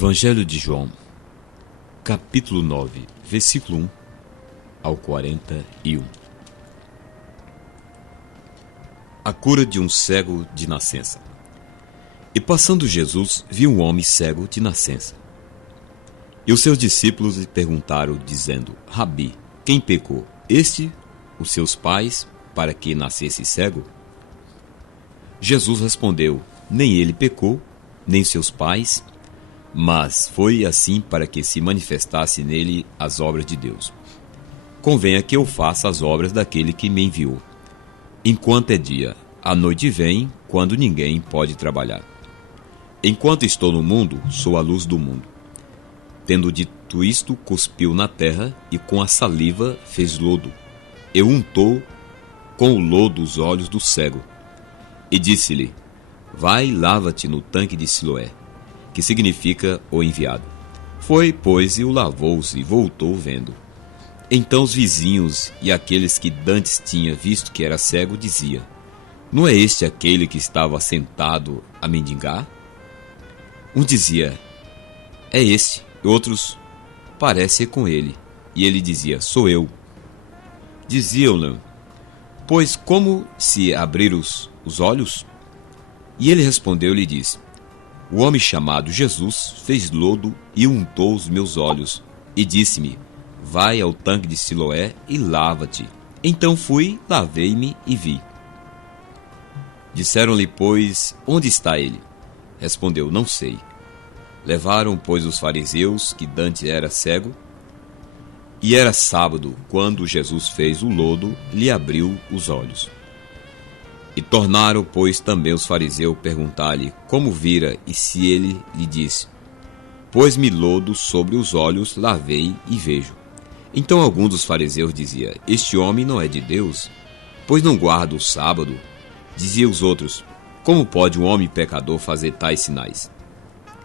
Evangelho de João, capítulo 9, versículo 1 ao 41. A cura de um cego de nascença. E passando Jesus, viu um homem cego de nascença. E os seus discípulos lhe perguntaram, dizendo: Rabi, quem pecou, este, os seus pais, para que nascesse cego? Jesus respondeu: Nem ele pecou, nem seus pais, mas foi assim para que se manifestasse nele as obras de Deus. Convenha que eu faça as obras daquele que me enviou. Enquanto é dia, a noite vem, quando ninguém pode trabalhar. Enquanto estou no mundo, sou a luz do mundo. Tendo dito isto, cuspiu na terra e com a saliva fez lodo, e untou com o lodo os olhos do cego. E disse-lhe: Vai, lava-te no tanque de Siloé, que significa o enviado. Foi, pois, e o lavou-os e voltou vendo. Então os vizinhos e aqueles que dantes tinha visto que era cego dizia: Não é este aquele que estava sentado a mendigar? Um dizia: É este. E outros: Parece com ele. E ele dizia: Sou eu. Diziam-lhe: Pois como se abriram os olhos? E ele respondeu-lhe e disse: O homem chamado Jesus fez lodo e untou os meus olhos, e disse-me: Vai ao tanque de Siloé e lava-te. Então fui, lavei-me e vi. Disseram-lhe, pois, onde está ele? Respondeu: Não sei. Levaram, pois, os fariseus, que dantes era cego, e era sábado, quando Jesus fez o lodo, lhe abriu os olhos. E tornaram, pois, também os fariseus perguntar-lhe como vira, e se ele lhe disse: Pôs-me lodo sobre os olhos, lavei e vejo. Então algum dos fariseus dizia: Este homem não é de Deus, pois não guarda o sábado. Dizia os outros: Como pode um homem pecador fazer tais sinais?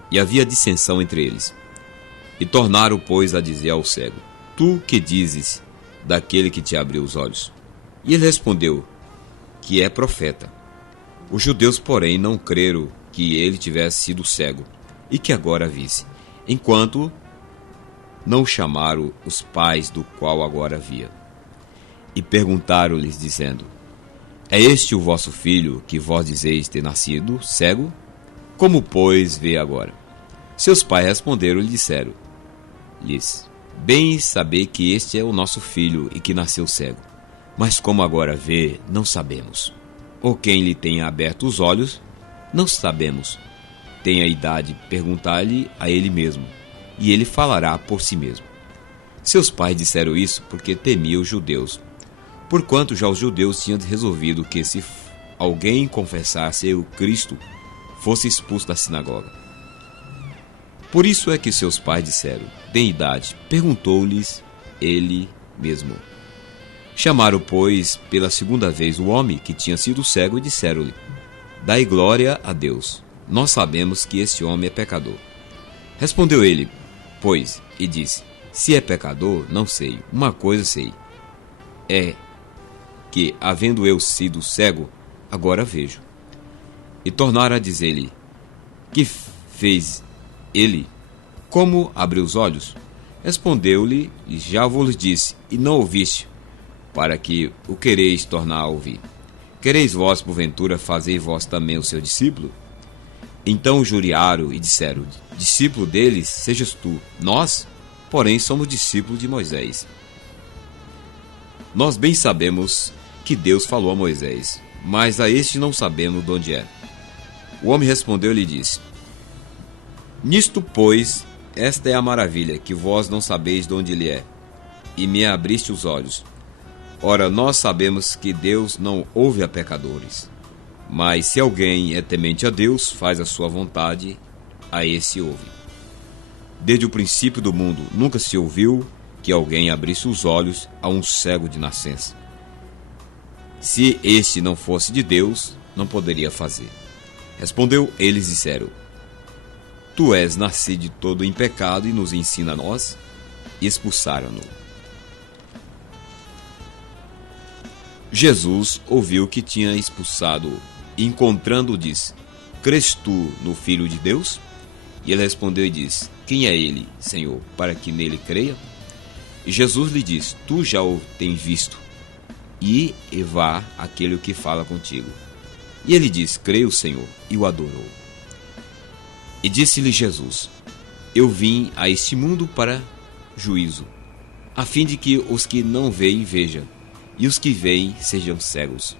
E havia dissensão entre eles. E tornaram, pois, a dizer ao cego: Tu que dizes daquele que te abriu os olhos? E ele respondeu: Que é profeta. Os judeus, porém, não creram que ele tivesse sido cego, e que agora visse, enquanto não chamaram os pais do qual agora via. E perguntaram-lhes, dizendo: É este o vosso filho, que vós dizeis ter nascido cego? Como, pois, vê agora? Seus pais responderam e disseram-lhes: Bem saber que este é o nosso filho, e que nasceu cego. Mas como agora vê, não sabemos. Ou quem lhe tenha aberto os olhos, não sabemos. Tem a idade, perguntar-lhe a ele mesmo, e ele falará por si mesmo. Seus pais disseram isso porque temiam os judeus, porquanto já os judeus tinham resolvido que se alguém confessasse ser o Cristo, fosse expulso da sinagoga. Por isso é que seus pais disseram: Tem idade, perguntou-lhes ele mesmo. Chamaram, pois, pela segunda vez o homem que tinha sido cego e disseram-lhe: Dai glória a Deus, nós sabemos que este homem é pecador. Respondeu ele, pois, e disse: Se é pecador, não sei, uma coisa sei, é que, havendo eu sido cego, agora vejo. E tornaram a dizer-lhe: Que fez ele? Como abriu os olhos? Respondeu-lhe: Já vos disse, e não ouviste, para que o quereis tornar a ouvir. Quereis vós, porventura, fazer vós também o seu discípulo? Então o juriaram e disseram: Discípulo deles sejas tu, nós, porém, somos discípulos de Moisés. Nós bem sabemos que Deus falou a Moisés, mas a este não sabemos de onde é. O homem respondeu-lhe e disse: Nisto, pois, esta é a maravilha, que vós não sabeis de onde ele é, e me abriste os olhos. Ora, nós sabemos que Deus não ouve a pecadores, mas se alguém é temente a Deus, faz a sua vontade, a esse ouve. Desde o princípio do mundo, nunca se ouviu que alguém abrisse os olhos a um cego de nascença. Se este não fosse de Deus, não poderia fazer. Respondeu, eles disseram: Tu és nascido todo em pecado e nos ensina a nós? E expulsaram-no. Jesus ouviu que tinha expulsado, e encontrando-o disse: Crês tu no Filho de Deus? E ele respondeu e disse: Quem é ele, Senhor, para que nele creia? E Jesus lhe disse: Tu já o tens visto, e vá aquele que fala contigo. E ele disse: Creio, Senhor, e o adorou. E disse-lhe Jesus: Eu vim a este mundo para juízo, a fim de que os que não veem vejam, e os que veem sejam cegos.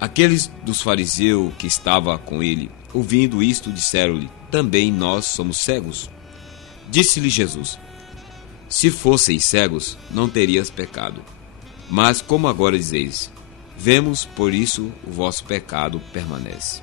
Aqueles dos fariseus que estavam com ele, ouvindo isto, disseram-lhe: Também nós somos cegos? Disse-lhe Jesus: Se fosseis cegos, não terias pecado. Mas como agora dizeis: Vemos, por isso o vosso pecado permanece.